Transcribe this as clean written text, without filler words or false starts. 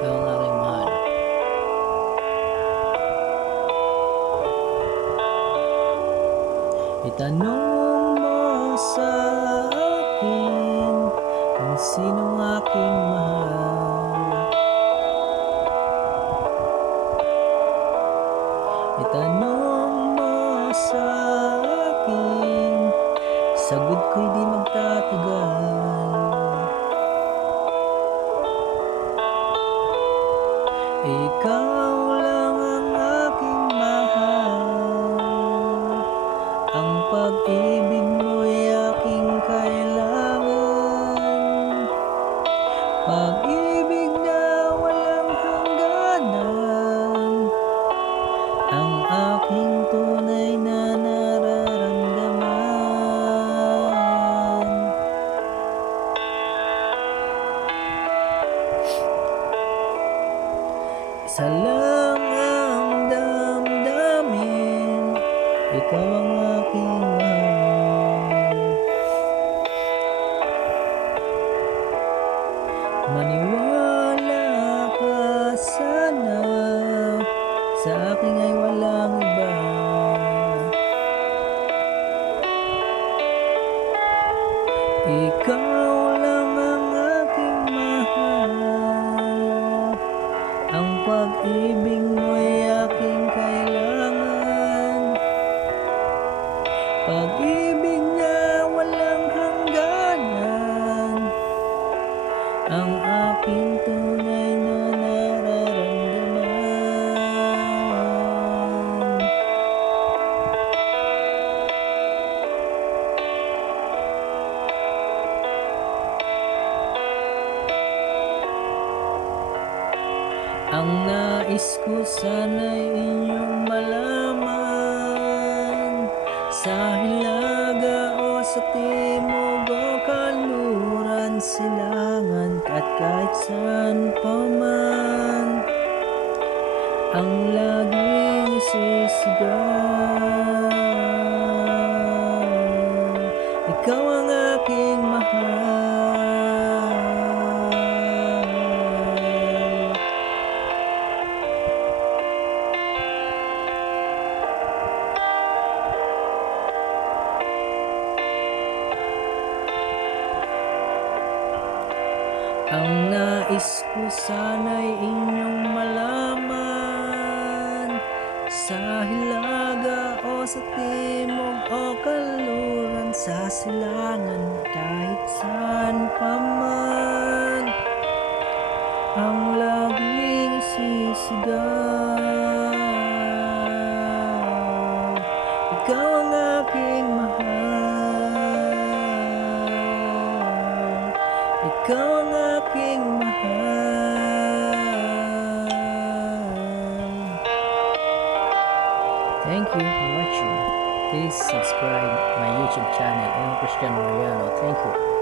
Ikaw ang aking mahal. Itanong mo sa akin kung sinong aking mahal. Itanong mo sa akin, sagot ko'y di magtatagal. Ikaw lang ang aking mahal. Ang pag-ibig mo'y aking kailangan. Pag-ibig na walang hangganan. Ang aking tunay na nararamdaman. Isa lang ang damdamin, ikaw ang aking mahal. Maniwala ka sana, sa akin ay walang iba. Ikaw lang ang aking mahal. Ang pag-ibig mo'y aking kailangan. Pag-ibig na walang hangganan. Ang aking tunay na nararamdaman. Ang nais ko sana'y inyong malaman, sa hilaga o sa timog o kanluran, silangan at kahit saan pa man, ang laging sisigaw. Ikaw ang aking mahal. Ang nais ko sana'y inyong malaman, sa hilaga o sa timog o kanluran, sa silangan kahit saan pa man, ang laging sisigaw. Ikaw ang aking mahal. Ikaw ang aking mahal. Thank you for watching. Please subscribe my YouTube channel. I'm Christian Mariano. Thank you.